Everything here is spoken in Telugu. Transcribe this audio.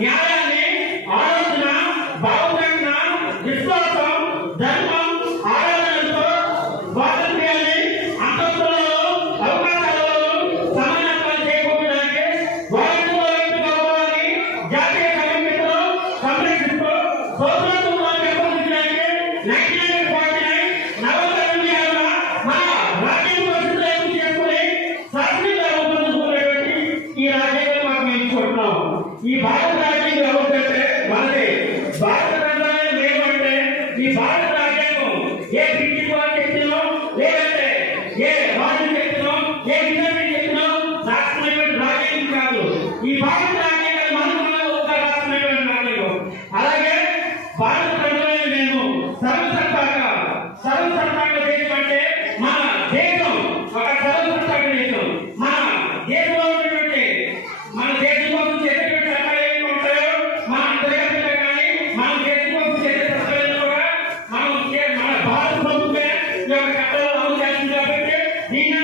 న్యాయాన్ని, ఆలోచన, భావన, విశ్వాసం, ధర్మం, ఆరాధనతో స్వాతంత్ర్యాన్ని, అంతస్తులలో, అవకాశాలలో సమానత్వం చేకూర్చడానికి వారికి గౌరవాన్ని జాతీయ సమైక్యతలో సంరక్షిస్తూ సోదరత్వంలో పెంపొందించడానికి 1949 నవంబర్ 26న మన రాజ్యాంగ పరిస్థితులను చేసుకుని శాస్త్రీయంగా రూపొందించుకున్నటువంటి ఈ రాజ్యాంగం మనం ఎంచుకుంటున్నాం. ఈ భారత రాజ్యాంగం ఎవరికంటే మనది. భారత రాజ్యాంగం ఏమంటే ఈ భారత రాజ్యాంగం ఏ బ్రిటిష్ వారు చెప్పినో లేదంటే ఏ రాజు చెప్పినో ఏ విధానం చెప్పినో రాష్ట్రమైనటువంటి రాజ్యాంగం కాదు. ఈ భారత రాజ్యాంగం మనకు ఒక రాష్ట్రమైనటువంటి రాజ్యాంగం. అలాగే భారత ప్రజలైన మేము సర్వసత్తాక దేశం అంటే మన దేశం ఒక సర్వసత్తాక దేశం. మన దేశంలో ఉన్నటువంటి మన దేశం కోసం చేసేటువంటి చట్టాలు ఏమి ఉంటాయో మన అంతర్గతంగా కానీ మన దేశం కోసం చేసే చట్టాలను కూడా మన భారత ప్రభుత్వమే ఈ యొక్క చట్టాలు అమలు చేస్తుంది. కాబట్టి దీన్ని